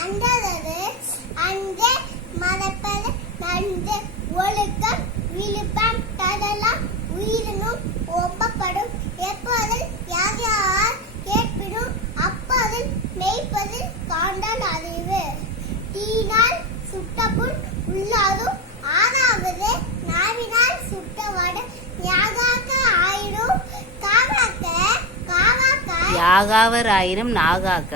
அண்டது அங்கே மறப்பது நன்று ஒழுக்கம் விழுப்பம் தரலாம் உயிரினும் ஒப்பப்படும் எப்போதில் யார் யார் கேட்பினும் அப்போதில் மெய்ப்பதில் காண்டால் அறிவு தீனால் சுட்டப்புண் உள்ளாதும் ஆறாவது நாவினால் சுட்டவாடு யாகாக்க ஆயிடும் காவாக்க யாகாவர் ஆயிரம் நாகாக்க